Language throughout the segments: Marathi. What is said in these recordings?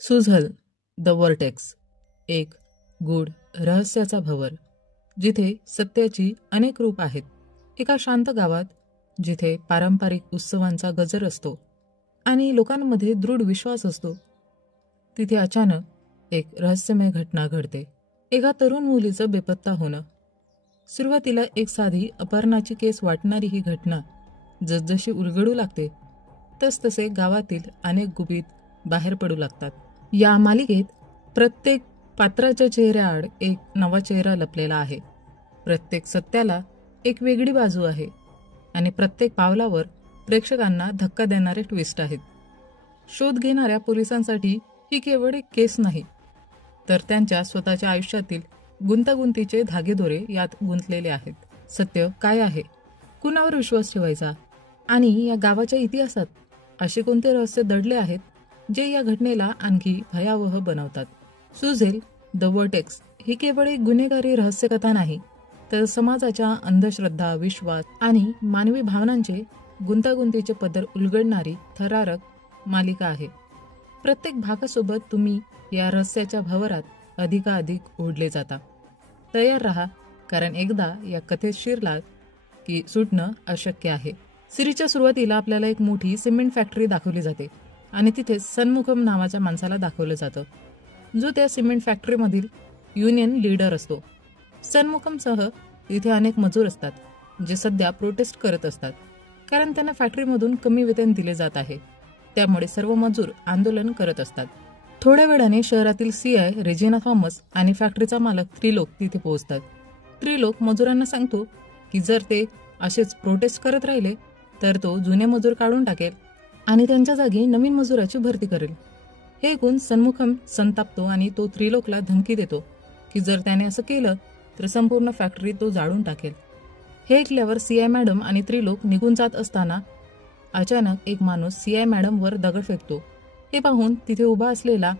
सुझल द वर्टेक्स, एक गूढ रहस्याचा भवर, जिथे सत्याची अनेक रूप आहेत. एका शांत गावात जिथे पारंपरिक उत्सवांचा गजर असतो आणि लोकांमध्ये दृढ विश्वास असतो, तिथे अचानक एक रहस्यमय घटना घडते. एका तरुण मुलीचं बेपत्ता होणं. सुरुवातीला एक साधी अपहरणाची केस वाटणारी ही घटना जसजशी उलगडू लागते तसतसे गावातील अनेक गुपित बाहेर पडू लागतात. या मालिकेत प्रत्येक पात्राच्या चेहऱ्याआड एक नवा चेहरा लपलेला आहे. प्रत्येक सत्याला एक वेगळी बाजू आहे आणि प्रत्येक पावलावर प्रेक्षकांना धक्का देणारे ट्विस्ट आहेत. शोध घेणाऱ्या पोलिसांसाठी ही केवळ एक केस नाही, तर त्यांच्या स्वतःच्या आयुष्यातील गुंतागुंतीचे धागेदोरे यात गुंतलेले आहेत. सत्य काय आहे, कुणावर विश्वास ठेवायचा आणि या गावाच्या इतिहासात असे कोणते रहस्य दडले आहेत जे या घटनेला आणखी भयावह बनवतात. सुझेल द वर्टेक्स ही केवळ एक गुन्हेगारी रहस्यकथा नाही, तर समाजाच्या अंधश्रद्धा, विश्वास आणि मानवी भावनांचे गुंतागुंतीचे पदर उलगडणारी थरारक मालिका आहे. प्रत्येक भागासोबत तुम्ही या रहस्याच्या भंवरात अधिकाधिक ओढले जाता. तयार रहा, कारण एकदा या कथेत शिरलात की सुटणं अशक्य आहे. सिरीजच्या सुरुवातीला आपल्याला एक मोठी सिमेंट फॅक्टरी दाखवली जाते आणि तिथे सन्मुखम नावाच्या माणसाला दाखवलं जातं, जो त्या सिमेंट फॅक्टरीमधील युनियन लीडर असतो. सन्मुखमसह तिथे अनेक मजूर असतात जे सध्या प्रोटेस्ट करत असतात, कारण त्यांना फॅक्टरीमधून कमी वेतन दिले जात आहे. त्यामुळे सर्व मजूर आंदोलन करत असतात. थोड्या वेळाने शहरातील सीआय रेजिना थॉमस आणि फॅक्टरीचा मालक त्रिलोक तिथे पोहोचतात. त्रिलोक मजुरांना सांगतो की जर ते असेच प्रोटेस्ट करत राहिले तर तो जुने मजूर काढून टाकेल आणि त्यांच्या जागी नवीन मजुराची भरती करेल. हे ऐकून सन्मुखम संतापतो आणि तो त्रिलोकला धमकी देतो की जर त्याने असं केलं तर संपूर्ण फॅक्टरी तो जाळून टाकेल. हे ऐकल्यावर सीआय मॅडम आणि त्रिलोक निघून जात असताना अचानक एक माणूस सीआय मॅडमवर दगड फेकतो. हे पाहून तिथे उभा असलेला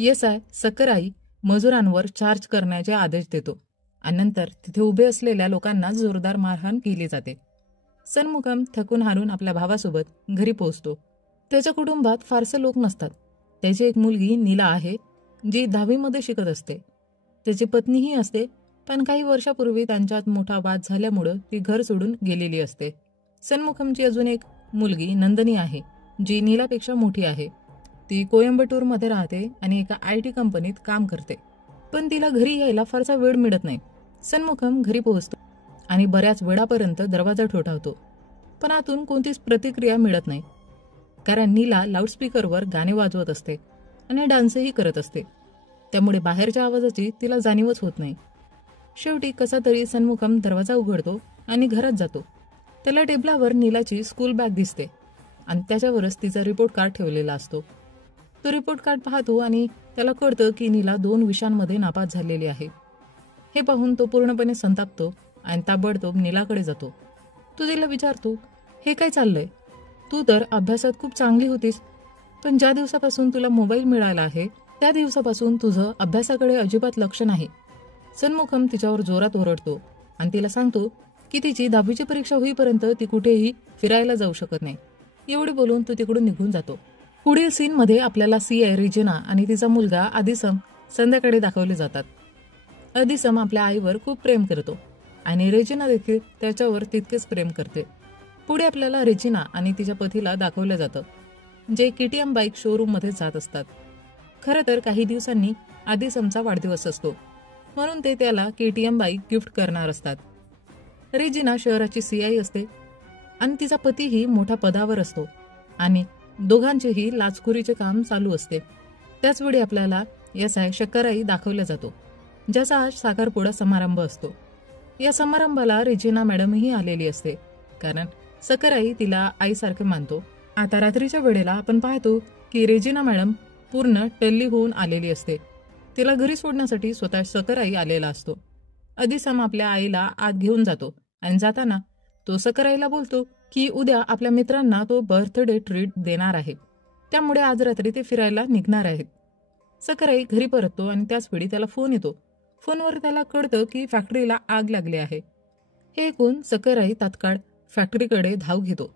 एसआय सकराई मजुरांवर चार्ज करण्याचे आदेश देतो आणि नंतर तिथे उभे असलेल्या लोकांना जोरदार मारहाण केली जाते. सन्मुखम थकून हारून आपल्या भावासोबत घरी पोहोचतो. त्याच्या कुटुंबात फारसे लोक नसतात. त्याची एक मुलगी नीला आहे जी 10वी मध्ये शिकत असते. त्याची पत्नीही असते, पण काही वर्षापूर्वी त्यांच्यात मोठा वाद झाल्यामुळे ती घर सोडून गेलेली असते. सन्मुखमची अजून एक मुलगी नंदनी आहे जी नीलापेक्षा मोठी आहे. ती कोयंबटूरमध्ये राहते आणि एका IT कंपनीत काम करते, पण तिला घरी यायला फारसा वेळ मिळत नाही. सन्मुखम घरी पोहोचतो आणि बऱ्याच वेळापर्यंत दरवाजा ठोठावतो, पण आतून कोणतीच प्रतिक्रिया मिळत नाही, कारण नीला लाऊडस्पीकरवर गाणे वाजवत असते आणि डान्सही करत असते. त्यामुळे बाहेरच्या आवाजाची तिला जाणीवच होत नाही. शेवटी कसा तरी सन्मुखम दरवाजा उघडतो आणि घरात जातो. त्याला टेबलावर नीलाची स्कूल बॅग दिसते आणि त्याच्यावरच तिचा रिपोर्ट कार्ड ठेवलेला असतो. तो रिपोर्ट कार्ड पाहतो आणि त्याला कळतं की नीला 2 विषयांमध्ये नापास झालेली आहे. हे पाहून तो पूर्णपणे संतापतो आणि ताबडतोब नीलाकडे जातो. तो तिला विचारतो, हे काय चाललंय? तू तर अभ्यासात खूप चांगली होतीस, पण ज्या दिवसापासून तुला मोबाईल मिळाला आहे त्या दिवसापासून तुझं अभ्यासाकडे अजिबात लक्ष नाही. सन्मुखम तिच्यावर जोरात ओरडतो आणि तिला सांगतो की तिची 10वीची परीक्षा होईपर्यंत ती कुठेही फिरायला जाऊ शकत नाही. एवढे बोलून तो तिकडून निघून जातो. पुढील सीनमध्ये आपल्याला सीआय रेजिना आणि तिचा मुलगा आदिसम संध्याकाळी दाखवले जातात. आदिसम आपल्या आईवर खूप प्रेम करतो आणि रेजिना देखील त्याच्यावर तितकेच प्रेम करते. पुढे आपल्याला रेजिना आणि तिच्या पतीला दाखवलं जातं, जे KTM बाईक शोरूममध्ये जात असतात. खरं तर काही दिवसांनी आदिसमचा वाढदिवस असतो, म्हणून ते त्याला KTM बाईक गिफ्ट करणार असतात. रेजिना शहराची सीआय असते आणि तिचा पतीही मोठ्या पदावर असतो आणि दोघांचेही लाचखोरीचे काम चालू असते. त्याचवेळी आपल्याला एसआय शकराई दाखवला जातो, ज्याचा आज साखरपुडा समारंभ असतो. या समारंभाला रेजिना मॅडमही आलेली असते, कारण सकराई तिला आईसारखे मानतो. आता रात्रीच्या वेळेला आपण पाहतो की रेजिना मॅडम पूर्ण टल्ली होऊन आलेली असते. तिला घरी सोडण्यासाठी स्वतः सकराई आलेला असतो. आदिसम आपल्या आईला आत घेऊन जातो आणि जाताना तो सकराईला बोलतो की उद्या आपल्या मित्रांना तो बर्थडे ट्रीट देणार आहे, त्यामुळे आज रात्री ते फिरायला निघणार आहेत. सकराई घरी परततो आणि त्याचवेळी त्याला फोन येतो. फोनवर त्याला कळतं की फॅक्टरीला आग लागली आहे. हे ऐकून सकराई तात्काळ फॅक्टरीकडे धाव घेतो.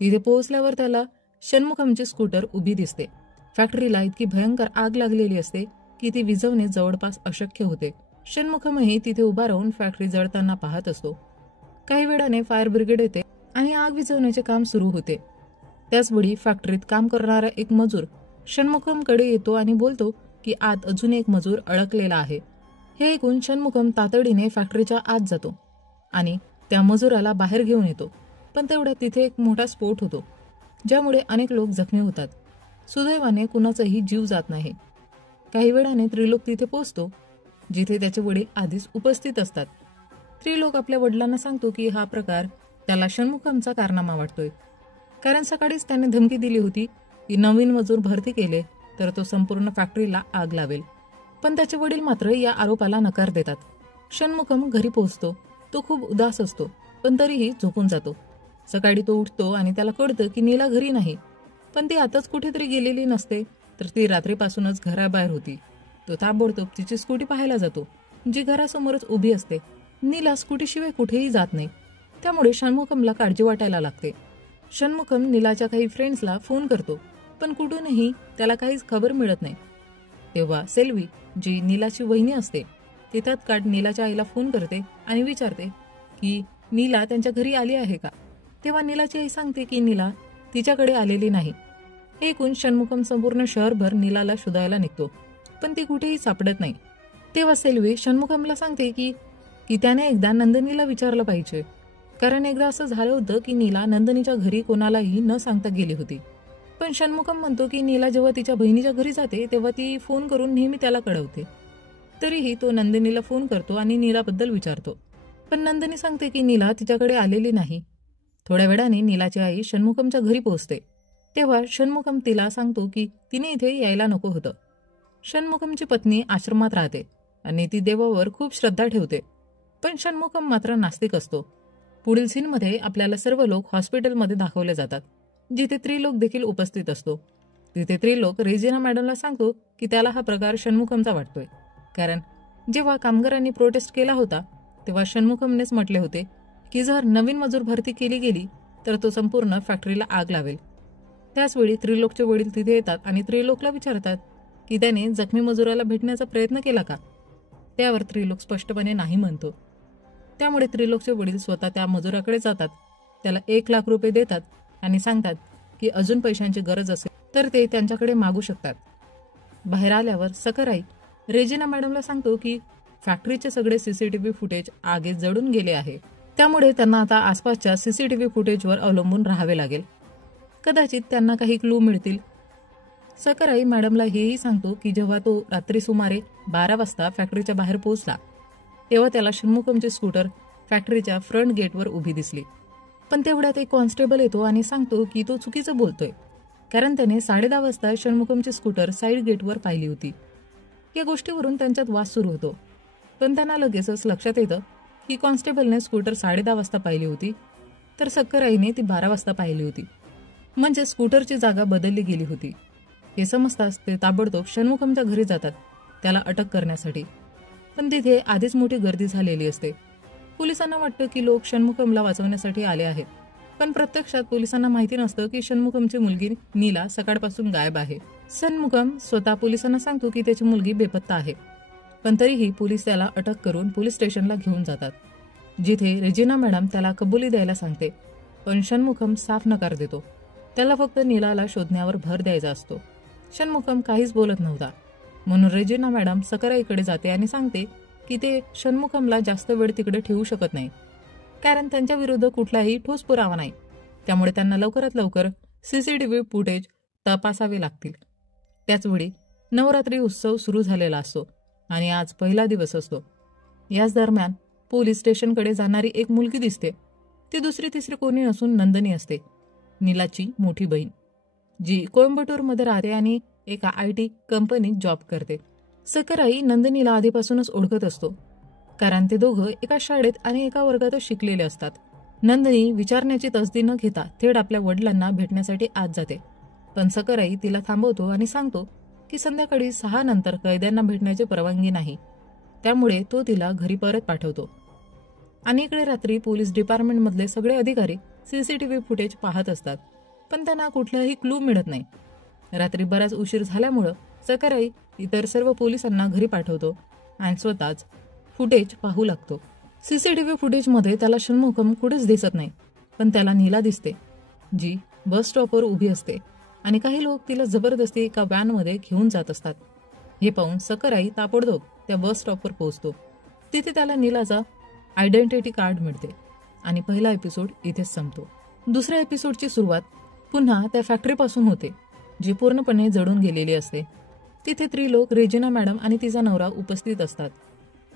तिथे पोहोचल्यावर त्याला षण्मुखमची स्कूटर उभी दिसते फॅक्टरीला इतकी भयंकर आग लागलेली असते की ती विझवणे जवळपास अशक्य होते. षण्मुखमही तिथे उभा राहून फॅक्टरी जळताना पाहत असतो. काही वेळाने फायर ब्रिगेड येते आणि आग विझवण्याचे काम सुरू होते. त्याचवेळी फॅक्टरीत काम करणारा एक मजूर षण्मुखमकडे येतो आणि बोलतो की आत अजून एक मजूर अडकलेला आहे. हे ऐकून षण्मुखम तातडीने फॅक्टरीच्या आत जातो आणि त्या मजुराला बाहेर घेऊन येतो. पण तेवढ्यात तिथे एक मोठा स्फोट होतो, ज्यामुळे अनेक लोक जखमी होतात. सुदैवाने कुणाचाही जीव जात नाही. काही वेळाने त्रिलोक तिथे पोहोचतो, जिथे त्याचे वडील आधीच उपस्थित असतात. त्रिलोक आपल्या वडिलांना सांगतो की हा प्रकार त्याला षण्मुखमचा कारनामा वाटतोय, कारण सकाळीच त्याने धमकी दिली होती की नवीन मजूर भरती केले तर तो संपूर्ण फॅक्टरीला आग लावेल. पण त्याचे वडील मात्र या आरोपाला नकार देतात. षण्मुखम घरी पोहोचतो. तो खूप उदास असतो, पण तरीही झोपून जातो. सकाळी तो उठतो आणि त्याला कळतं की नीला घरी नाही, पण ती आताच कुठेतरी गेलेली नसते, तर ती रात्रीपासूनच घराबाहेर होती. तो ताबडतोब तिची स्कूटी पाहायला जातो, जी घरासमोरच उभी असते. नीला स्कूटीशिवाय कुठेही जात नाही, त्यामुळे षण्मुखमला काळजी वाटायला लागते. षण्मुखम नीलाच्या काही फ्रेंड्सला फोन करतो, पण कुठूनही त्याला काहीच खबर मिळत नाही. तेव्हा सेल्वी, जी नीलाची वहिनी असते, ती तत्काळ नीलाच्या आईला फोन करते आणि विचारते की नीला त्यांच्या घरी आली आहे का. तेव्हा नीलाची आई सांगते की नीला तिच्याकडे आलेली नाही. हे ऐकून षण्मुखम संपूर्ण शहरभर नीलाला शोधायला निघतो, पण ती कुठेही सापडत नाही. तेव्हा सेल्वी षण्मुखमला सांगते की त्याने एकदा नंदिनीला विचारलं पाहिजे, कारण एकदा असं झालं होतं की नीला नंदिनीच्या घरी कोणालाही न सांगता गेली होती. पण षण्मुखम म्हणतो की नीला जेव्हा तिच्या बहिणीच्या घरी जाते तेव्हा ती फोन करून नेहमी त्याला कळवते. तरीही तो नंदिनीला फोन करतो आणि नीलाबद्दल विचारतो, पण नंदिनी सांगते की नीला तिच्याकडे आलेली नाही. थोड्या वेळाने नीलाची आई षण्मुखमच्या घरी पोहोचते. तेव्हा षण्मुखम तिला सांगतो की तिने इथे यायला नको होतं. षण्मुखमची पत्नी आश्रमात राहते आणि ती देवावर खूप श्रद्धा ठेवते, पण षण्मुखम मात्र नास्तिक असतो. पुढील सीनमध्ये आपल्याला सर्व लोक हॉस्पिटलमध्ये दाखवले जातात, जिथे त्रिलोक देखील उपस्थित असतो. तिथे त्रिलोक रेजिना मॅडमला सांगतो की त्याला हा प्रकार षण्मुखमचा वाटतोय, कारण जेव्हा कामगारांनी प्रोटेस्ट केला होता तेव्हा षण्मुखमनेच म्हटले होते की जर नवीन मजूर भरती केली गेली तर तो संपूर्ण फॅक्टरीला आग लावेल. त्याचवेळी त्रिलोकचे वडील तिथे येतात आणि त्रिलोकला विचारतात की त्याने जखमी मजुराला भेटण्याचा प्रयत्न केला का. त्यावर त्रिलोक स्पष्टपणे नाही म्हणतो. त्यामुळे त्रिलोकचे वडील स्वतः त्या मजुराकडे जातात, त्याला 1,00,000 रुपये देतात आणि सांगतात की अजून पैशांची गरज असेल तर ते त्यांच्याकडे मागू शकतात. बाहेर आल्यावर सकराई रेजिना मॅडमला सांगतो की फॅक्टरीचे सगळे सीसीटीव्ही फुटेज आगीत जळून गेले आहे, त्यामुळे त्यांना आता आसपासच्या सीसीटीव्ही फुटेजवर अवलंबून राहावे लागेल. कदाचित त्यांना काही क्लू मिळतील. सकराई मॅडमला हेही सांगतो की जेव्हा तो रात्री सुमारे 12 वाजता फॅक्टरीच्या बाहेर पोहोचला तेव्हा त्याला षण्मुखमची स्कूटर फॅक्टरीच्या फ्रंट गेटवर उभी दिसली. पण तेवढ्यात एक कॉन्स्टेबल येतो आणि सांगतो की तो चुकीचं बोलतोय, कारण त्याने 10:30 वाजता षण्मुखमची स्कूटर साईड गेटवर पाहिली होती. या गोष्टीवरून त्यांच्यात वाद सुरू होतो, पण त्यांना लगेचच लक्षात येतं की कॉन्स्टेबलने स्कूटर 10:30 वाजता पाहिली होती, तर सक्कराईने ती 12 वाजता पाहिली होती, म्हणजे स्कूटरची जागा बदलली गेली होती. हे समजताच ते ताबडतोब षण्मुखमच्या घरी जातात त्याला अटक करण्यासाठी, पण तिथे आधीच मोठी गर्दी झालेली असते. पोलिसांना वाटतं की लोक षण्मुखमला वाचवण्यासाठी आले आहेत, पण प्रत्यक्षात पोलिसांना माहिती नसतं की षण्मुखमची मुलगी नीला सकाळपासून गायब आहे. षण्मुखम स्वतः पोलिसांना सांगतो की त्याची मुलगी बेपत्ता आहे, पण तरीही पोलीस त्याला अटक करून पोलीस स्टेशनला घेऊन जातात, जिथे रेजिना मॅडम त्याला कबुली द्यायला सांगते. पण षण्मुखम साफ नकार देतो. त्याला फक्त नीलाला शोधण्यावर भर द्यायचा असतो. षण्मुखम काहीच बोलत नव्हता, म्हणून रेजिना मॅडम सकराईकडे जाते आणि सांगते की ते षण्मुखमला जास्त वेळ तिकडे ठेवू शकत नाही, कारण त्यांच्या विरुद्ध कुठलाही ठोस पुरावा नाही. त्यामुळे त्यांना लवकरात लवकर सीसीटीव्ही फुटेज तपासावे लागतील. त्याचवेळी नवरात्री उत्सव सुरू झालेला असतो आणि आज पहिला दिवस असतो. याच दरम्यान पोलीस स्टेशनकडे जाणारी एक मुलगी दिसते. ती दुसरी तिसरी कोणी नसून नंदिनी असते, नीलाची मोठी बहीण, जी कोइंबतूरमध्ये राहते आणि एका IT कंपनीत जॉब करते. सकराई नंदिनीला आधीपासूनच ओळखत असतो, कारण ते दोघं एका शाळेत आणि एका वर्गातच शिकलेले असतात. नंदिनी विचारण्याची तसदी न घेता थेट आपल्या वडिलांना भेटण्यासाठी आत जाते, पण सकराई तिला थांबवतो आणि सांगतो की संध्याकाळी 6 नंतर कैद्यांना भेटण्याची परवानगी नाही, त्यामुळे तो तिला घरी परत पाठवतो. आणि इकडे रात्री पोलीस डिपार्टमेंटमधले सगळे अधिकारी सीसीटीव्ही फुटेज पाहत असतात, पण त्यांना कुठलाही क्लू मिळत नाही. रात्री बराच उशीर झाल्यामुळं सकाराई इतर सर्व पोलिसांना घरी पाठवतो आणि स्वतःच फुटेज पाहू लागतो. सीसीटीव्ही फुटेजमध्ये त्याला षण्मुखम कुठेच दिसत नाही, पण त्याला नीला दिसते, जी बस स्टॉपवर उभी असते आणि काही लोक तिला जबरदस्ती एका व्हॅनमध्ये घेऊन जात असतात. हे पाहून सकाराई ताबडतोब त्या बस स्टॉपवर पोहोचतो. तिथे त्याला नीलाचा आयडेंटिटी कार्ड मिळते आणि पहिला एपिसोड इथेच संपतो. दुसऱ्या एपिसोडची सुरुवात पुन्हा त्या फॅक्टरीपासून होते, जी पूर्णपणे जळून गेलेली असते. तिथे त्रिलोक, रेजिना मॅडम आणि तिचा नवरा उपस्थित असतात.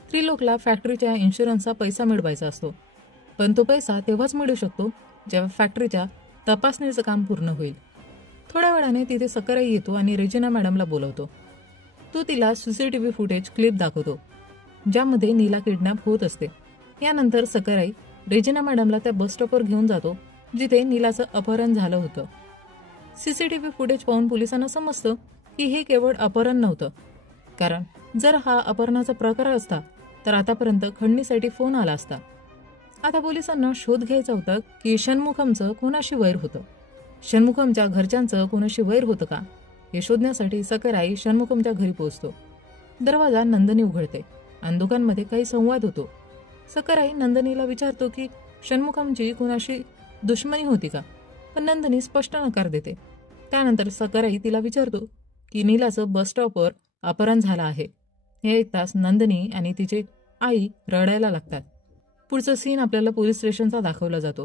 त्रिलोकला फॅक्टरीच्या इन्शुरन्सचा पैसा मिळवायचा असतो, पण तो पैसा तेव्हाच मिळू शकतो जेव्हा फॅक्टरीच्या तपासणीचं काम पूर्ण होईल. थोड्या वेळाने तिथे सकाराई येतो आणि रेजिना मॅडमला बोलवतो. तो तिला सीसीटीव्ही फुटेज क्लिप दाखवतो, ज्यामध्ये नीला किडनॅप होत असते. यानंतर सकाराई रेजिना मॅडमला त्या बस स्टॉपवर घेऊन जातो, जिथे नीलाचं अपहरण झालं होतं. सीसीटीव्ही फुटेज पाहून पोलिसांना समजतं की हे केवळ अपहरण नव्हतं, कारण जर हा अपहरणाचा प्रकार असता तर आतापर्यंत खंडणीसाठी फोन आला असता. आता पोलिसांना शोध घ्यायचा होता की षण्मुखमचं कोणाशी वैर होतं, षण्मुखमच्या घरच्यांचं कोणाशी वैर होतं का, हे शोधण्यासाठी सकाराई षण्मुखमच्या घरी पोहोचतो. दरवाजा नंदिनी उघडते आणि दोघांमध्ये काही संवाद होतो. सकाराई नंदिनीला विचारतो की षण्मुखमची कोणाशी दुश्मनी होती का, पण नंदिनी स्पष्ट नकार देते. त्यानंतर सकाराई तिला विचारतो की नीलाचं बस स्टॉपवर अपहरण झालं आहे. हे ऐकताच नंदिनी आणि तिची आई रडायला लागतात. पुढचं सीन आपल्याला पोलीस स्टेशनचा दाखवला जातो,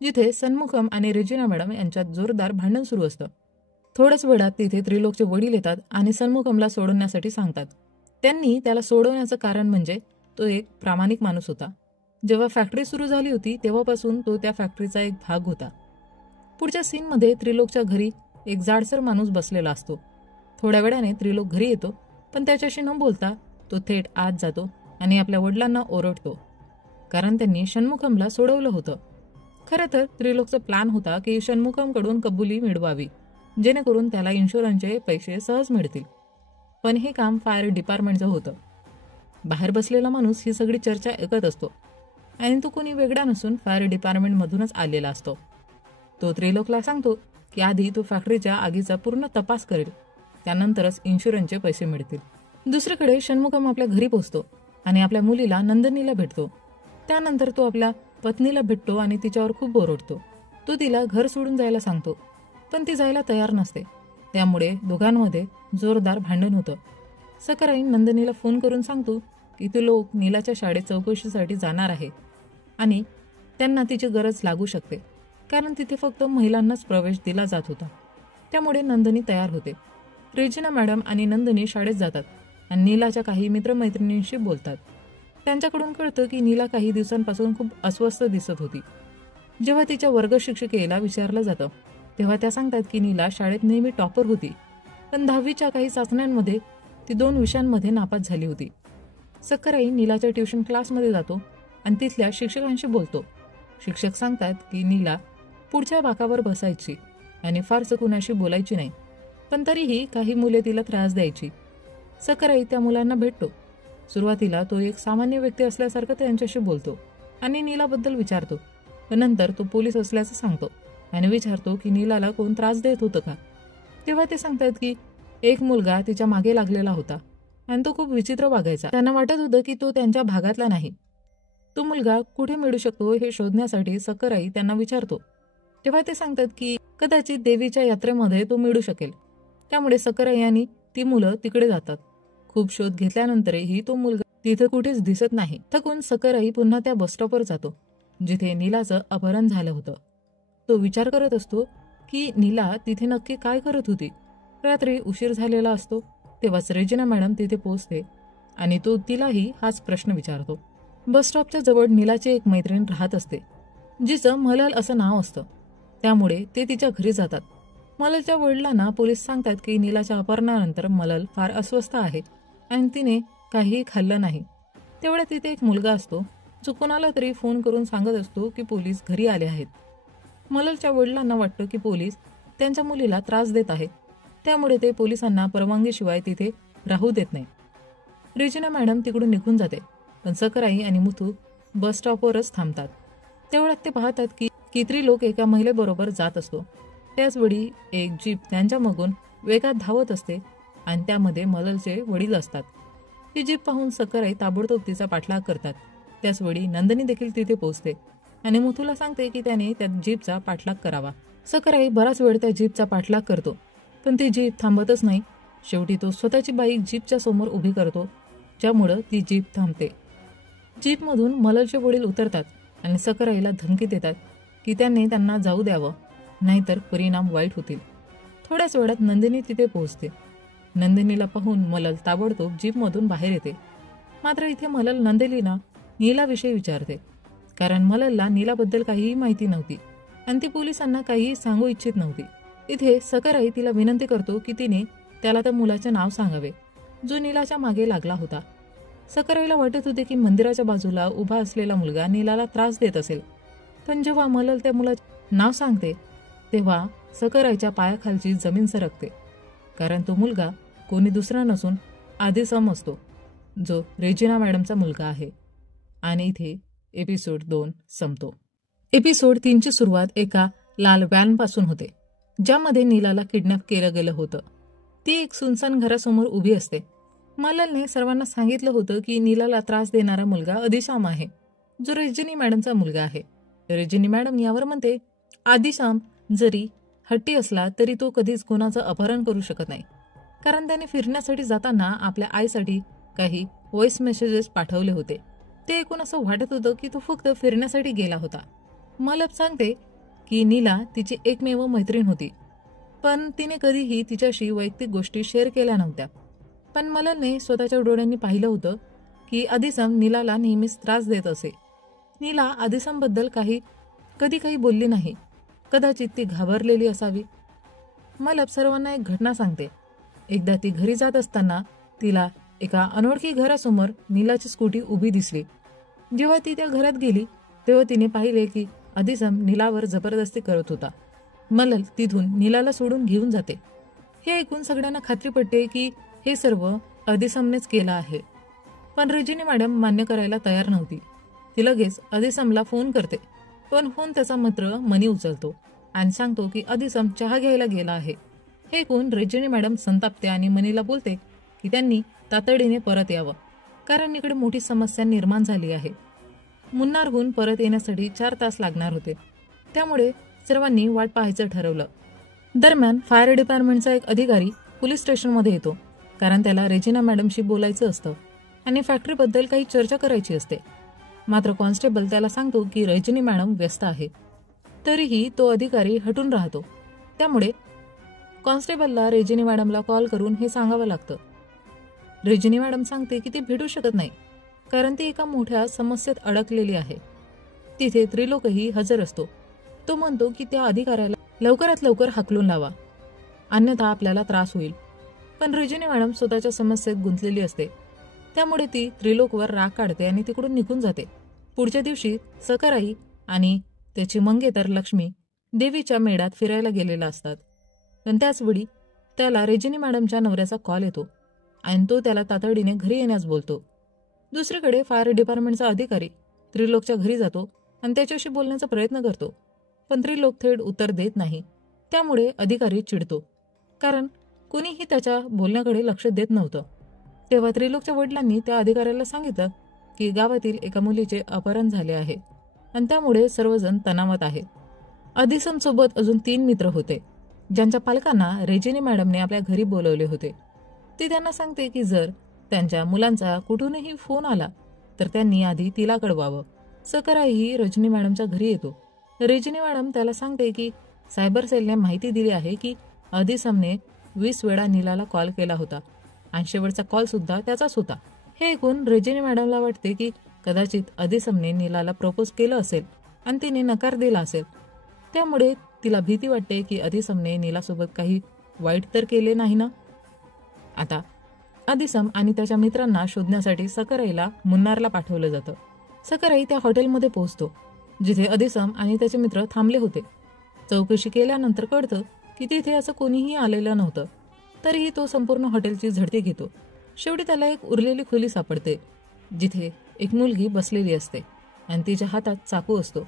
जिथे षण्मुखम आणि रेजिना मॅडम यांच्यात जोरदार भांडण सुरू असतं. थोड्याच वेळात तिथे त्रिलोकचे वडील येतात आणि षण्मुखमला सोडवण्यासाठी सांगतात. त्यांनी त्याला सोडवण्याचं कारण म्हणजे तो एक प्रामाणिक माणूस होता. जेव्हा फॅक्टरी सुरू झाली होती तेव्हापासून तो त्या फॅक्टरीचा एक भाग होता. पुढच्या सीनमध्ये त्रिलोकच्या घरी एक जाडसर माणूस बसलेला असतो. थोड्या वेळाने त्रिलोक घरी येतो, पण त्याच्याशी न बोलता तो थेट आत जातो आणि आपल्या वडिलांना ओरडतो, कारण त्यांनी षण्मुखमला सोडवलं होतं. खरं तर त्रिलोकचा प्लॅन होता की षण्मुखमकडून कबुली मिळवावी, जेणेकरून त्याला इन्शुरन्सचे पैसे सहज मिळतील. पण हे काम फायर डिपार्टमेंटचं होतं. बाहेर बसलेला माणूस ही सगळी चर्चा ऐकत असतो आणि तो कोणी वेगळा नसून फायर डिपार्टमेंटमधूनच आलेला असतो. तो त्रिलोकला सांगतो की आधी तो फॅक्टरीच्या आगीचा पूर्ण तपास करेल, त्यानंतरच इन्शुरन्सचे पैसे मिळतील. दुसरीकडे षण्मुखम आपल्या घरी पोहोचतो आणि आपल्या मुलीला नंदिनीला भेटतो. त्यानंतर तो आपल्या पत्नीला भेटतो आणि तिच्यावर खूप ओरडतो. तो तिला घर सोडून जायला सांगतो, पण ती जायला तयार नसते. त्यामुळे दोघांमध्ये जोरदार भांडण होतं. सकाराई नंदिनीला फोन करून सांगतो की ते लोक नीलाच्या शाळेत चौकशीसाठी जाणार आहे आणि त्यांना तिची गरज लागू शकते, कारण तिथे फक्त महिलांनाच प्रवेश दिला जात होता. त्यामुळे नंदिनी तयार होते. रेजिना मॅडम आणि नंदिनी शाळेत जातात आणि नीलाच्या काही मित्रमैत्रिणींशी बोलतात. त्यांच्याकडून कळतं की नीला काही दिवसांपासून खूप अस्वस्थ दिसत होती. जेव्हा तिच्या वर्ग शिक्षिकेला विचारलं जातं तेव्हा त्या सांगतात की नीला शाळेत नेहमी टॉपर होती, पण 10वीच्या काही चाचण्यांमध्ये ती 2 विषयांमध्ये नापास झाली होती. सकाराई नीलाच्या ट्युशन क्लासमध्ये जातो आणि तिथल्या शिक्षकांशी बोलतो. शिक्षक सांगतात की नीला पुढच्या बाकावर बसायची आणि फारसं कुणाशी बोलायची नाही, पण तरीही काही मुले तिला त्रास द्यायची. सकाराई त्या मुलांना भेटतो. सुरुवातीला तो एक सामान्य व्यक्ती असल्यासारखं त्यांच्याशी बोलतो आणि नीलाबद्दल विचारतो, पण नंतर तो पोलीस असल्याचं सांगतो आणि विचारतो की नीलाला कोण त्रास देत होतं का. तेव्हा ते सांगतात की एक मुलगा तिच्या मागे लागलेला होता आणि तो खूप विचित्र वागायचा. त्यांना वाटत होतं की तो त्यांच्या भागातला नाही. तो मुलगा कुठे मिळू शकतो हे शोधण्यासाठी सकाराई त्यांना विचारतो. तेव्हा ते सांगतात की कदाचित देवीच्या यात्रेमध्ये तो मिळू शकेल. त्यामुळे सकाराई आणि ती मुलं तिकडे जातात. खूप शोध घेतल्यानंतरही तो मुलगा तिथे कुठेच दिसत नाही. थकून सकाराई पुन्हा त्या बसस्टॉपवर जातो, जिथे नीलाचं अपहरण झालं होतं. तो विचार करत असतो की नीला तिथे नक्की काय करत होती. रात्री उशीर झालेला असतो. तेव्हाच रेजिना मॅडम तिथे पोहोचते आणि तो तिलाही हाच प्रश्न विचारतो. बसस्टॉपच्या जवळ नीलाची एक मैत्रीण राहत असते, जिचं मलल असं नाव असतं. त्यामुळे ते तिच्या घरी जातात. मललच्या वडिलांना पोलीस सांगतात की नीलाच्या अपहरणानंतर मलल फार अस्वस्थ आहे आणि तिने काहीही खाल्लं नाही. तेवढ्या तिथे एक मुलगा असतो, जो कोणाला तरी फोन करून सांगत असतो की पोलीस घरी आले आहेत. मललच्या वडिलांना वाटतं की पोलीस त्यांच्या मुलीला त्रास देत आहेत, त्यामुळे ते पोलिसांना परवानगीशिवाय तिथे राहू देत नाही. रेजिना मॅडम तिकडून निघून जाते, पण सकाराई आणि मुथू बस स्टॉपवरच थांबतात. तेवढ्यात ते पाहतात की त्रिलोक एका महिलेबरोबर जात असतो. त्याचवेळी एक जीप त्यांच्या मागून वेगात धावत असते आणि त्यामध्ये मललचे वडील असतात. ही जीप पाहून सकराई ताबडतोब तिचा पाठलाग करतात. त्याचवेळी नंदिनी देखील तिथे पोहोचते आणि मुथूला सांगते की त्याने त्या जीपचा पाठलाग करावा. सकराई बराच वेळ त्या जीपचा पाठलाग करतो, पण ती जीप थांबतच नाही. शेवटी तो स्वतःची बाईक जीपच्या समोर उभी करतो, ज्यामुळं ती जीप थांबते. जीपमधून मललचे वडील उतरतात आणि सकराईला धमकी देतात की त्यांना जाऊ द्यावं, नाहीतर परिणाम वाईट होतील. थोड्याच वेळात नंदिनी तिथे पोहोचते. नंदिनीला पाहून मलल ताबडतोब जीपमधून बाहेर येते. मात्र इथे मलल नंदिनीला नीलाविषयी विचारते, कारण मललला नीलाबद्दल काहीही माहिती नव्हती आणि ती पोलिसांना काहीही सांगू इच्छित नव्हती. इथे सकराई तिला विनंती करतो की तिने त्याला त्या मुलाचे नाव सांगावे, जो नीलाच्या मागे लागला होता. सकराईला वाटत होते की मंदिराच्या बाजूला उभा असलेला मुलगा नीलाला त्रास देत असेल, पण जेव्हा मलल त्या मुलाचे नाव सांगते तेव्हा सकराईच्या पायाखालची जमीन सरकते, कारण तो मुलगा कोणी दुसरा नसून आदिसम असतो, जो रेजिना मॅडमचा मुलगा आहे. आणि इथे एपिसोड 2 संपतो. एपिसोड 3ची सुरुवात एका लाल व्हॅनपासून होते, ज्यामध्ये नीलाला किडनॅप केलं गेलं होतं. ती एक सुनसान घरासमोर उभी असते. मललने सर्वांना सांगितलं होतं की नीलाला त्रास देणारा मुलगा आदिशाम आहे, जो रेजिनी मॅडमचा मुलगा आहे. रेजिनी मॅडम यावर म्हणते, आदिशाम जरी हट्टी असला तरी तो कधीच कोणाचं अपहरण करू शकत नाही, कारण त्याने फिरण्यासाठी जाताना आपल्या आईसाठी काही व्हॉइस मेसेजेस पाठवले होते. ते ऐकून असं वाटत होतं की तो फक्त फिरण्यासाठी गेला होता. मलल सांगते की नीला तिची एकमेव मैत्रीण होती, पण तिने कधीही तिच्याशी वैयक्तिक गोष्टी शेअर केल्या नव्हत्या. पण मललने स्वतःच्या डोळ्यांनी पाहिलं होतं की आदिसम नीलाला नेहमीच त्रास देत असे. नीला आदिसमबद्दल कधी काही बोलली नाही. कदाचित ती घाबरलेली असावी. मलल सर्वांना एक घटना सांगते. एकदा ती घरी जात असताना तिला एका अनोळखी घरासमोर नीलाची स्कूटी उभी दिसली. जेव्हा ती त्या घरात गेली तेव्हा तिने पाहिले की आदिसम नीलावर जबरदस्ती करत होता. मलल तिथून नीलाला सोडून घेऊन जाते. हे ऐकून सगळ्यांना खात्री पडते की हे सर्व आदिसमनेच केलं आहे. पण रेजिनी मॅडम मान्य करायला तयार नव्हती. ती लगेच आदिसमला फोन करते, पण फोन त्याचा मित्र मनी उचलतो आणि सांगतो की आदिसम चहा घ्यायला गेला आहे. हे ऐकून रेजिनी मॅडम संतापते आणि मनीला बोलते की त्यांनी तातडीने परत यावं, कारण इकडे मोठी समस्या निर्माण झाली आहे. मुन्नारहून परत येण्यासाठी 4 तास लागणार होते, त्यामुळे सर्वांनी वाट पाहायचं ठरवलं. दरम्यान फायर डिपार्टमेंटचा एक अधिकारी पोलीस स्टेशनमध्ये येतो, कारण त्याला रेजिना मॅडमशी बोलायचं असतं आणि फॅक्टरीबद्दल काही चर्चा करायची असते. मात्र कॉन्स्टेबल त्याला सांगतो की रेजिनी मॅडम व्यस्त आहे. तरीही तो अधिकारी हटून राहतो. त्यामुळे कॉन्स्टेबलला रेजिनी मॅडमला कॉल करून हे सांगावं लागतं. रेजिनी मॅडम सांगते की ती भेटू शकत नाही, कारण ती एका मोठ्या समस्येत अडकलेली आहे. तिथे त्रिलोकही हजर असतो. तो म्हणतो की त्या अधिकाऱ्याला लवकरात लवकर हाकलून लावा, अन्यथा आपल्याला त्रास होईल. पण रेजिनी मॅडम स्वतःच्या समस्येत गुंतलेली असते, त्यामुळे ती त्रिलोकवर राग काढते आणि तिकडून निघून जाते. पुढच्या दिवशी सकराई आणि त्याची मंगेतर लक्ष्मी देवीच्या मेळ्यात फिरायला गेलेला असतात. पण त्याचवेळी त्याला रेजिनी मॅडमच्या नवऱ्याचा कॉल येतो आणि तो त्याला तातडीने घरी येण्यास बोलतो. दुसरीकडे फायर डिपार्टमेंटचा अधिकारी त्रिलोकच्या घरी जातो आणि त्याच्याशी बोलण्याचा प्रयत्न करतो, पण त्रिलोक थेट उत्तर देत नाही. त्यामुळे अधिकारी चिडतो, कारण कुणीही त्याच्या बोलण्याकडे लक्ष देत नव्हतं. तेव्हा त्रिलोकच्या वडिलांनी त्या अधिकाऱ्याला सांगितलं की गावातील एका मुलीचे अपहरण झाले आहे आणि त्यामुळे सर्वजण तणावात आहे. आदिसमसोबत अजून 3 मित्र होते, ज्यांच्या पालकांना रेजिनी मॅडमने आपल्या घरी बोलवले होते. ती त्यांना सांगते की जर त्यांच्या मुलांचा कुठूनही फोन आला तर त्यांनी आधी तिला कळवावं. सकराईही रेजिनी मॅडमच्या घरी येतो. रेजिनी मॅडम त्याला सांगते की सायबर सेलने माहिती दिली आहे की आदिसमने 20 वेळा नीलाला कॉल केला होता आणि शेवटचा कॉल सुद्धा त्याचाच होता. हे ऐकून रेजिनी मॅडमला वाटते की कदाचित आदिसमने नीलाला प्रपोज केलं असेल आणि तिने नकार दिला असेल. त्यामुळे तिला भीती वाटते की आदिसमने नीलासोबत काही वाईट तर केले नाही ना. आता आदिसम आणि त्याच्या मित्रांना शोधण्यासाठी सकराईला मुन्नारला पाठवलं जातं. सकराई त्या हॉटेलमध्ये पोहोचतो, जिथे आदिसम आणि त्याचे मित्र थांबले होते. चौकशी केल्यानंतर कळतं की तिथे असं कोणीही आलेलं नव्हतं. तरीही तो संपूर्ण हॉटेलची झडती घेतो. शेवटी त्याला एक उरलेली खोली सापडते, जिथे एक मुलगी बसलेली असते आणि तिच्या हातात चाकू असतो.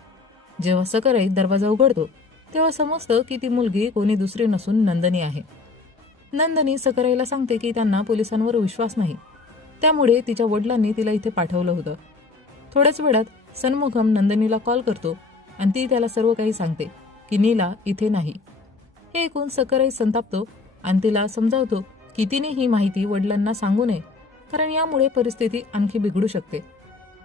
जेव्हा सकराई दरवाजा उघडतो तेव्हा समजतं की ती मुलगी कोणी दुसरी नसून नंदिनी आहे. नंदिनी सकराईला सांगते की त्यांना पोलिसांवर विश्वास नाही, त्यामुळे तिच्या वडिलांनी तिला इथे पाठवलं होतं. थोड्याच वेळात सन्मुखम नंदिनीला कॉल करतो आणि ती त्याला सर्व काही सांगते की नीला इथे नाही. हे ऐकून सकराई संतापतो आणि तिला समजावतो की तिने ही माहिती वडिलांना सांगू नये, कारण यामुळे परिस्थिती आणखी बिघडू शकते.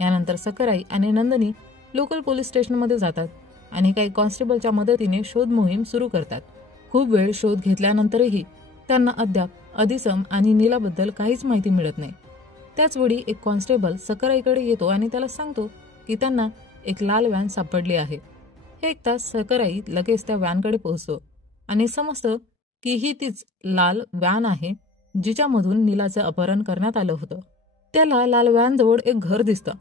यानंतर सकराई आणि नंदिनी लोकल पोलीस स्टेशनमध्ये जातात आणि काही कॉन्स्टेबलच्या मदतीने शोध मोहीम सुरू करतात. खूप वेळ शोध घेतल्यानंतरही त्यांना अद्याप अदिसम आणि नीलाबद्दल काहीच माहिती मिळत नाही. त्याचवेळी एक कॉन्स्टेबल सकराईकडे येतो आणि त्याला सांगतो की त्यांना एक लाल व्हॅन सापडली आहे. हे ऐकताच सकराई लगेच त्या व्हॅनकडे पोहोचतो आणि समजतं की ही तीच लाल व्हॅन आहे जिच्यामधून नीलाचं अपहरण करण्यात आलं होतं. त्याला लाल व्हॅनजवळ एक घर दिसतं.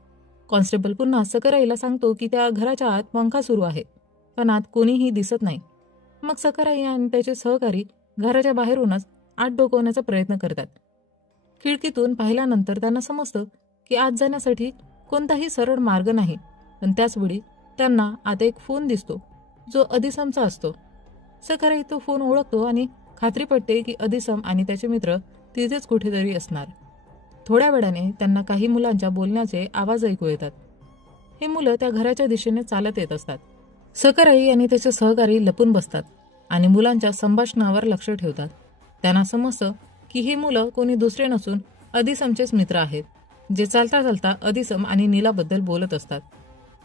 कॉन्स्टेबल पुन्हा सकराईला सांगतो की त्या घराच्या आत पंखा सुरू आहे, पण आत कोणीही दिसत नाही. मग सकराई आणि त्याचे सहकारी घराच्या बाहेरूनच आत डोकवण्याचा प्रयत्न करतात. खिडकीतून पाहिल्यानंतर त्यांना समजतं की आत जाण्यासाठी कोणताही सरळ मार्ग नाही, पण त्याचवेळी त्यांना आत एक फोन दिसतो जो अदिसमचा असतो. सकराई तो फोन ओळखतो आणि खात्री पटते की अदिसम आणि त्याचे मित्र तिथेच कुठेतरी असणार. थोड्या वेळाने त्यांना काही मुलांच्या बोलण्याचे आवाज ऐकू येतात. हे मुलं त्या घराच्या दिशेने चालत येत असतात. सकराई आणि त्याचे सहकारी लपून बसतात आणि मुलांच्या संभाषणावर लक्ष ठेवतात. त्यांना समजतं की ही मुलं कोणी दुसरे नसून अदिसमचेच मित्र आहेत, जे चालता चालता अदिसम आणि नीलाबद्दल बोलत असतात.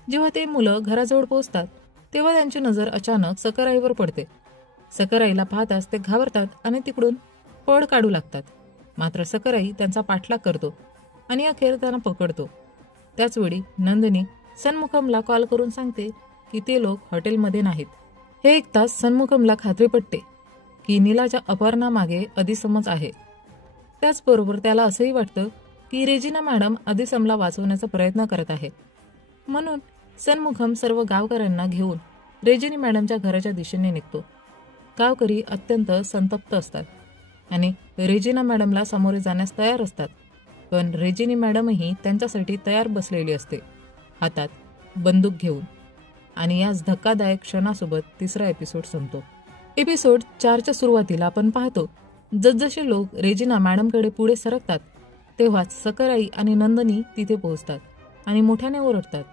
जेव्हा ते मुलं घराजवळ पोहोचतात तेव्हा त्यांची नजर अचानक सकराईवर पडते. सकराईला पाहताच ते घाबरतात आणि तिकडून पळ काढू लागतात. मात्र सकराई त्यांचा पाठलाग करतो आणि अखेर त्यांना पकडतो. त्याचवेळी नंदिनी सन्मुखमला कॉल करून सांगते की ते लोक हॉटेलमध्ये नाहीत. हे ऐकताच सन्मुखमला खात्री पटते की नीलाच्या अपहरणामागे अदिसमच आहे. त्याचबरोबर त्याला असंही वाटतं की रेजिना मॅडम अदिसमला वाचवण्याचा प्रयत्न करत आहे. म्हणून सन्मुखम सर्व गावकऱ्यांना घेऊन रेजिनी मॅडमच्या घराच्या दिशेने निघतो. गावकरी अत्यंत संतप्त असतात आणि रेजिना मॅडमला सामोरे जाण्यास तयार असतात, पण रेजिनी मॅडमही त्यांच्यासाठी तयार बसलेली असते, हातात बंदूक घेऊन. आणि याच धक्कादायक क्षणासोबत तिसरा एपिसोड संपतो. एपिसोड 4च्या सुरुवातीला आपण पाहतो जसजसे लोक रेजिना मॅडमकडे पुढे सरकतात तेव्हाच सकराई आणि नंदिनी तिथे पोहोचतात आणि मोठ्याने ओरडतात.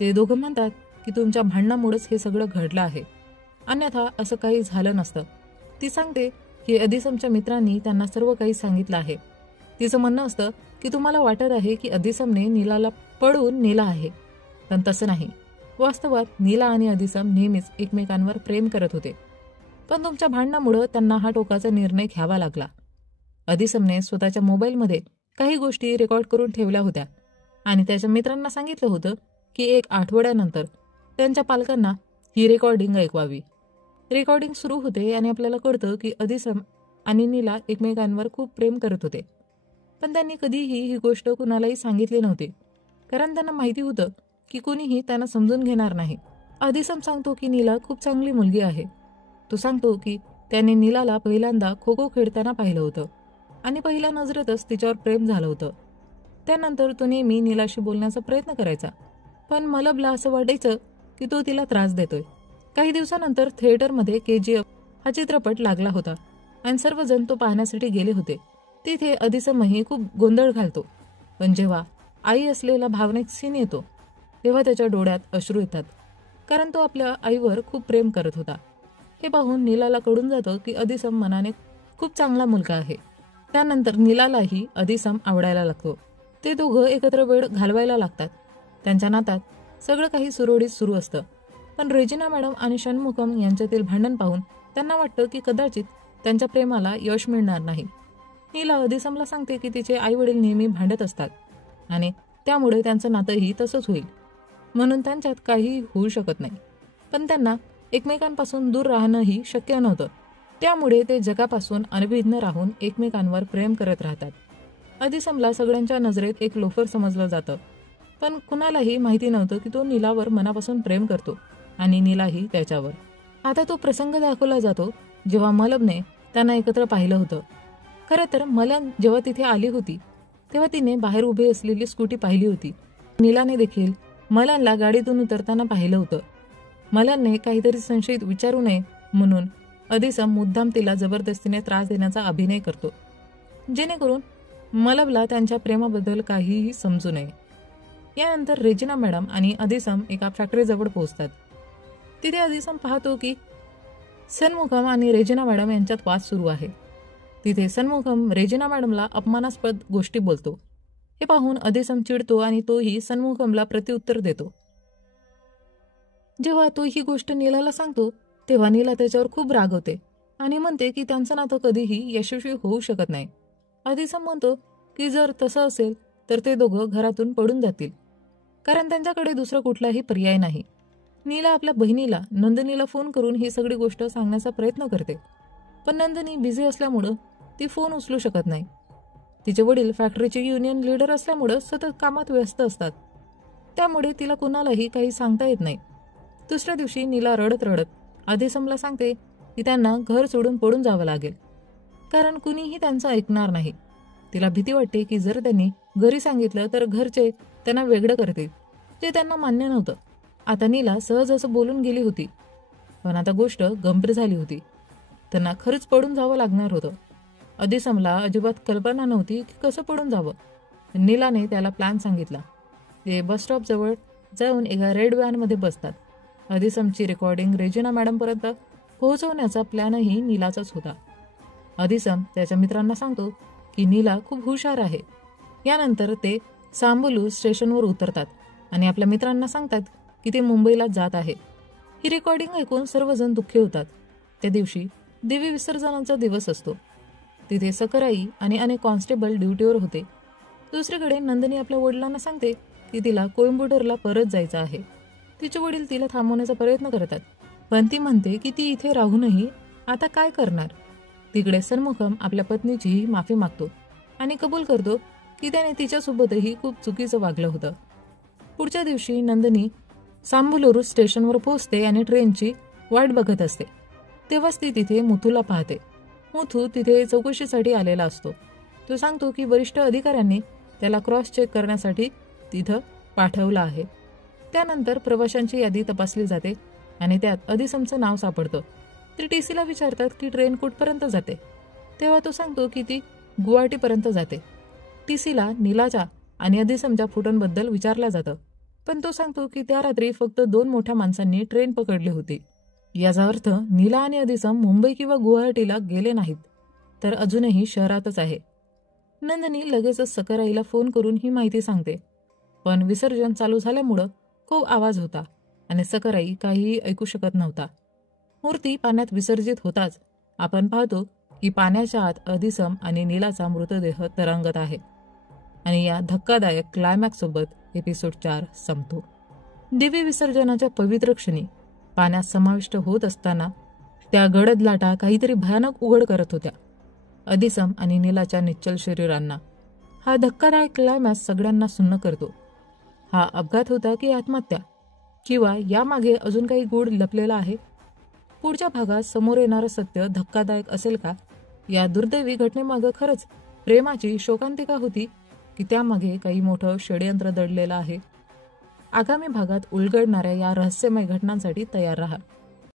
ते दोघं म्हणतात की तुमच्या भांडणामुळेच हे सगळं घडलं आहे, अन्यथा असं काही झालं नसतं. ती सांगते की अदिसमच्या मित्रांनी त्यांना सर्व काही सांगितलं आहे. तिचं म्हणणं असतं की तुम्हाला वाटत आहे की अदिसमने नीलाला पळवून नेला आहे, पण तसं नाही. वास्तवात नीला आणि अदिसम नेहमीच एकमेकांवर प्रेम करत होते, पण तुमच्या भांडणामुळे त्यांना हा टोकाचा निर्णय घ्यावा लागला. अदिसमने स्वतःच्या मोबाईलमध्ये काही गोष्टी रेकॉर्ड करून ठेवल्या होत्या आणि त्याच्या मित्रांना सांगितलं होतं की 1 आठवड्यानंतर त्यांच्या पालकांना ही रेकॉर्डिंग ऐकवावी. रेकॉर्डिंग सुरू होते आणि आपल्याला कळतं की अदिसम आणि नीला एकमेकांवर खूप प्रेम करत होते, पण त्यांनी कधीही ही गोष्ट कुणालाही सांगितली नव्हती, कारण त्यांना माहिती होतं की कुणीही त्यांना समजून घेणार नाही. अदिसम सांगतो की नीला खूप चांगली मुलगी आहे. तो सांगतो की त्याने नीलाला पहिल्यांदा खो खो खेळताना पाहिलं होतं आणि पहिल्या नजरेतच तिच्यावर प्रेम झालं होतं. त्यानंतर तो नेहमी नीलाशी बोलण्याचा प्रयत्न करायचा, पण मलबला असं वाटायचं की तो तिला त्रास देतोय. काही दिवसानंतर थिएटरमध्ये KGF हा चित्रपट लागला होता आणि सर्वजण तो पाहण्यासाठी गेले होते. तिथे अदिसमही खूप गोंधळ घालतो, पण जेव्हा आई असलेला भावनिक सीन येतो तेव्हा त्याच्या डोळ्यात अश्रू येतात, कारण तो आपल्या आईवर खूप प्रेम करत होता. हे पाहून नीलाला कळून जातं की अदिसम मनाने खूप चांगला मुलगा आहे. त्यानंतर नीलालाही अदिसम आवडायला लागतो. ते दोघं एकत्र वेळ घालवायला लागतात. त्यांच्या नातात सगळं काही सुरळीत सुरू असतं, पण रेजिना मॅडम आणि षण्मुखम यांच्यातील भांडण पाहून त्यांना वाटतं की कदाचित त्यांच्या प्रेमाला यश मिळणार नाही. नीला अदिसमला सांगते की तिचे आई वडील नेहमी भांडत असतात आणि त्यामुळे त्यांचं नातंही तसंच होईल, म्हणून त्यांच्यात काहीही होऊ शकत नाही. पण त्यांना एकमेकांपासून दूर राहणंही शक्य नव्हतं, त्यामुळे ते जगापासून अनभिज्ञ राहून एकमेकांवर प्रेम करत राहतात. अदिसमला सगळ्यांच्या नजरेत एक लोफर समजलं जातं, पण कुणालाही माहिती नव्हतं की तो नीलावर मनापासून प्रेम करतो आणि नीलाही त्याच्यावर. आता तो प्रसंग दाखवला जातो जेव्हा मलबने त्यांना एकत्र पाहिलं होतं. खरं तर मलन जेव्हा तिथे आली होती तेव्हा तिने बाहेर उभी असलेली स्कूटी पाहिली होती. नीलाने देखील मलनला गाडीतून उतरताना पाहिलं होतं. मलनने काहीतरी संशयित विचारू नये म्हणून अधिसम मुद्दाम तिला जबरदस्तीने त्रास देण्याचा अभिनय करतो, जेणेकरून मलबला त्यांच्या प्रेमाबद्दल काहीही समजू नये. यानंतर रेजिना मॅडम आणि अधिसम एका फॅक्टरीजवळ पोहोचतात. तिथे अधिसम पाहतो की सनमुखम आणि रेजिना मॅडम यांच्यात वाद सुरू आहे. तिथे सनमुखम रेजिना मॅडमला अपमानास्पद गोष्टी बोलतो. हे पाहून अधिसम चिडतो आणि तोही सनमुखमला प्रत्युत्तर देतो. जेव्हा तो ही गोष्ट नीलाला सांगतो तेव्हा नीला त्याच्यावर खूप रागवते आणि म्हणते की त्यांचं नातं कधीही यशस्वी होऊ शकत नाही. अधिसम म्हणतो की जर तसं असेल तर ते दोघं घरातून पडून जातील, कारण त्यांच्याकडे दुसरा कुठलाही पर्याय नाही. नीला आपल्या बहिणीला नंदिनीला फोन करून ही सगळी गोष्ट सांगण्याचा प्रयत्न करते, पण नंदिनी बिझी असल्यामुळं ती फोन उचलू शकत नाही. तिचे वडील फॅक्टरीचे युनियन लीडर असल्यामुळं सतत कामात व्यस्त असतात, त्यामुळे तिला कुणालाही काही सांगता येत नाही. दुसऱ्या दिवशी नीला रडत रडत अधिसमला सांगते की त्यांना घर सोडून पडून जावं लागेल, कारण कुणीही त्यांचं ऐकणार नाही. तिला भीती वाटते की जर त्यांनी घरी सांगितलं तर घरचे त्यांना वेगळं करतील, जे त्यांना मान्य नव्हतं. आता नीला सहज असं बोलून गेली होती, पण आता गोष्ट गंभीर झाली होती. त्यांना खरंच पडून जावं लागणार होतं. अधिसमला अजिबात कल्पना नव्हती की कसं पडून जावं. नीलाने त्याला प्लॅन सांगितला. ते बस स्टॉपजवळ जाऊन एका रेड व्हॅनमध्ये बसतात. अधिसमची रेकॉर्डिंग रेजिना मॅडमपर्यंत पोहोचवण्याचा प्लॅनही नीलाचाच होता. अधिसम त्याच्या मित्रांना सांगतो की नीला खूप हुशार आहे. यानंतर ते सांबलू स्टेशनवर उतरतात आणि आपल्या मित्रांना सांगतात की ते मुंबईला जात आहे. ही रेकॉर्डिंग ऐकून सर्वजण दुःखी होतात. त्या दिवशी देवी विसर्जनाचा दिवस असतो. तिथे सकराई आणि अनेक कॉन्स्टेबल ड्युटीवर होते. दुसरीकडे नंदिनी आपल्या वडिलांना सांगते की तिला कोइंबतूरला परत जायचं आहे. तिचे वडील तिला थांबवण्याचा प्रयत्न करतात, पण ती म्हणते की ती इथे राहूनही आता काय करणार. तिकडे सनमुखम आपल्या पत्नीचीही माफी मागतो आणि कबूल करतो की त्याने तिच्यासोबतही खूप चुकीचं वागलं होतं. पुढच्या दिवशी नंदिनी सांबलूर स्टेशनवर पोहोचते आणि ट्रेनची वाट बघत असते. तेव्हाच ती तिथे मुथूला पाहते. मुथू तिथे चौकशीसाठी आलेला असतो. तो सांगतो की वरिष्ठ अधिकाऱ्यांनी त्याला क्रॉस चेक करण्यासाठी तिथं पाठवलं आहे. त्यानंतर प्रवाशांची यादी तपासली जाते आणि त्यात अधिसमचं नाव सापडतं. ते टीसीला विचारतात की ट्रेन कुठपर्यंत जाते. तेव्हा तो सांगतो की ती गुवाहाटीपर्यंत जाते. टीसीला नीलाच्या आणि अधिसमच्या फोटोंबद्दल विचारलं जातं, पण तो सांगतो की त्या रात्री फक्त 2 मोठ्या माणसांनी ट्रेन पकडली होती. याचा अर्थ नीला आणि अधिसम मुंबई किंवा गुवाहाटीला गेले नाहीत, तर अजूनही शहरातच आहे. नंदिनी लगेचच सकराईला फोन करून ही माहिती सांगते, पण विसर्जन चालू झाल्यामुळं खूप आवाज होता आणि सकराई काहीही ऐकू शकत नव्हता. मूर्ती पाण्यात विसर्जित होताच आपण पाहतो की पाण्याच्या आत अधिसम आणि नीलाचा मृतदेह तरंगत आहे आणि या धक्कादायक क्लायमॅक्स सोबत एपिसोड 4 संपतो. देवी विसर्जनाच्या पवित्र क्षणी पाण्यात समाविष्ट होत असताना त्या गडद लाटा काहीतरी भयानक उघड करत होत्या अधिसम आणि नीलाच्या निश्चल शरीरांना. हा धक्कादायक क्लायमॅक्स सगळ्यांना सुन्न करतो. हा अपघात होता की आत्महत्या, किंवा यामागे अजून काही गूढ लपलेला आहे? पुढच्या भागात समोर येणारं सत्य धक्कादायक असेल का? या दुर्दैवी घटनेमागं खरंच प्रेमाची शोकांतिका होती की त्यामागे काही मोठं षडयंत्र दडलेलं आहे? आगामी भागात उलगडणाऱ्या या रहस्यमय घटनांसाठी तयार राहा.